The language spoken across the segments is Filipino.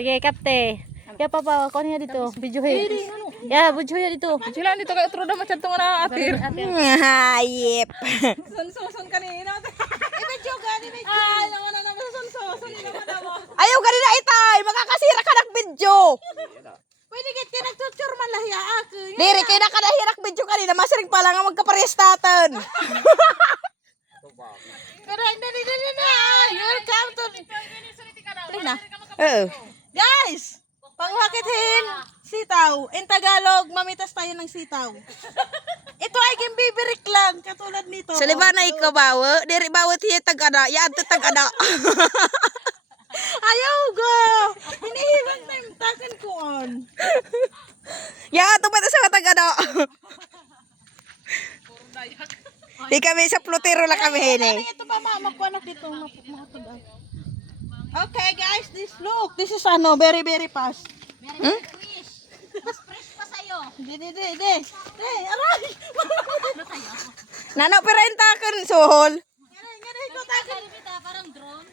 Sige, kapte. Ya papa, kau niya dito. Video he. Ya, video ya dito. Sila dito kay otro daw macam nga atir. Hayip. Son kanina. Ibidyo gani medyo. Ay, naman na son naman daw. Ayaw ganina itay, makakasira ka ng video. Pwede kit nagtutur man lahiya ako. Diri kay nakadahirak video kanina, masiring pa lang ang magkaparehas natin. Pero hindi na. Welcome to. Na. Oo. Guys, pangwakitin sitaw. In Tagalog, mamitas tayo ng sitaw. Ito ay gimbibirik lang, katulad nito. Sa liba na ikaw bawo, diri bawo tiya tag-ada, yan to tag-ada. Ayaw ga! Hinihibang na yung takan ko on. Yan to pata sa tag-ada. Di kami sa plutero lang kami hini. Ito pa makuanak dito. Okay guys, this is ano, very fast. Mas fresh pa sa'yo. Di. Aray! Nano perenta kan sohol. Ngayon, ikaw takan. Parang drone.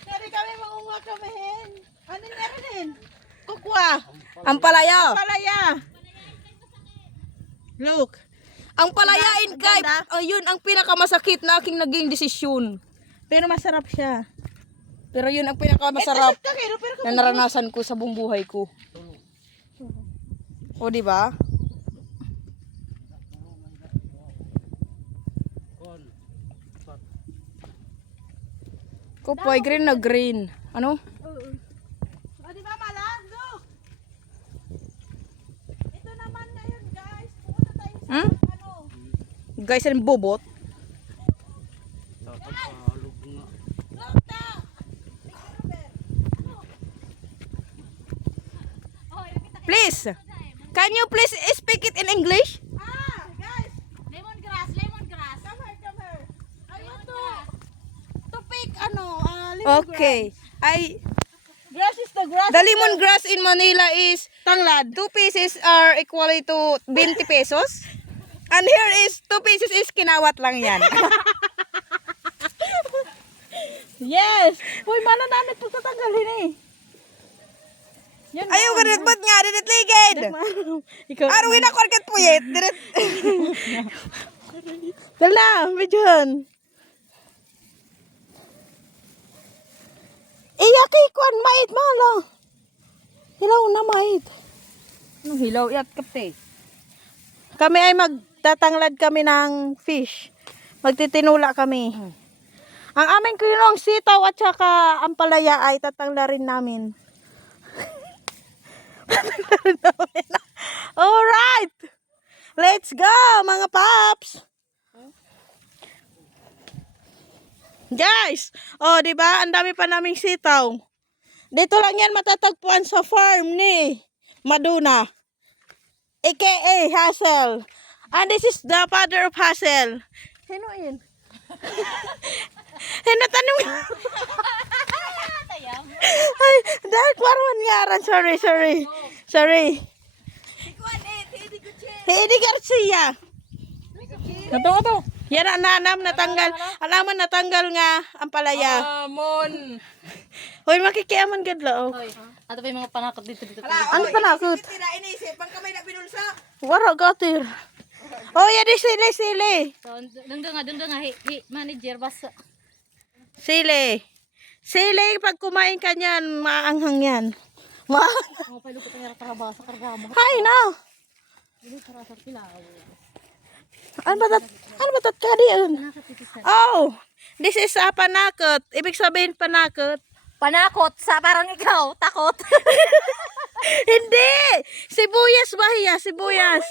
Dari kami mangunga kami hen. Ano meron hen? Kukwa. Ang palaya. Palaya. Look. Ang palayain kay, ayun ang pinakamasakit na aking naging desisyon. Pero masarap siya. Pero yun ang pinakamasarap Pero na naranasan ko sa buong buhay ko. O di ba? Kupoy green na green. Ano? O di ba malang? Look. Ito naman ngayon guys. Pupunta tayo sa Hmm? ano. Guys, ang bobot. Look na. Please. Can you please speak it in English? Guys. Lemongrass. Come here. I want to pick ano, lemongrass. Okay. Grass is the grass. The lemongrass in Manila is Tanglad. 2 pieces are equal to 20 pesos. And here is 2 pieces is kinawat lang yan. Yes. Uy, mana namin pagkatanggalin eh. Yan. Ayaw ka rin ba't nga, dinit ligid. Ikaw. Arwin ako agad puyit. Dinit. Dala, medyon. Iyaki kuan mait malo. Hilaw na mait. Anong hilaw? Iyat kapte. Kami ay magtatanglad kami ng fish. Magtitinula kami. Ang aming kinong sitaw at saka ang palaya ay tatanglarin namin. Alright! Let's go mga paps! Guys, oh, di ba? Ang dami pa naming sitaw. Dito lang yan matatagpuan sa farm ni Maduna, aka Hassel. And this is the father of Hassel. Sino yun? Hinatanong. Ay, dahil kwarwan ngaran. Sorry. Hedi Garcia. Ito. Yan ang nanam natanggal. Alaman natanggal nga ang palaya. Amon. Hoy, makikiaman gadla. Hoy, ato pa yung mga panakot dito. Ano pa nakot? Tira inisip, pang kamay na pinulsa. Wara gatir. Oh, yan di sili. So, dungdung nga, manager, basta. Sili, pag kumain ka niyan, maanghang yan. Mga palukot ang yarap sa kargama. Hi, no. Ano ba tat kadiun? Oh, this is a panakot. Ibig sabihin panakot. Panakot sa parang ikaw, takot. Hindi! Sibuyas ba hiya? Sibuyas.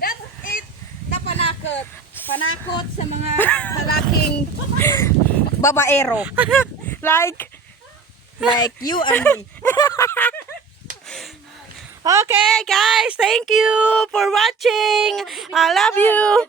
That's it. Na panakot. Panakot sa mga lalaking babaero. Like Like you and me. Okay, guys, thank you for watching. I love you.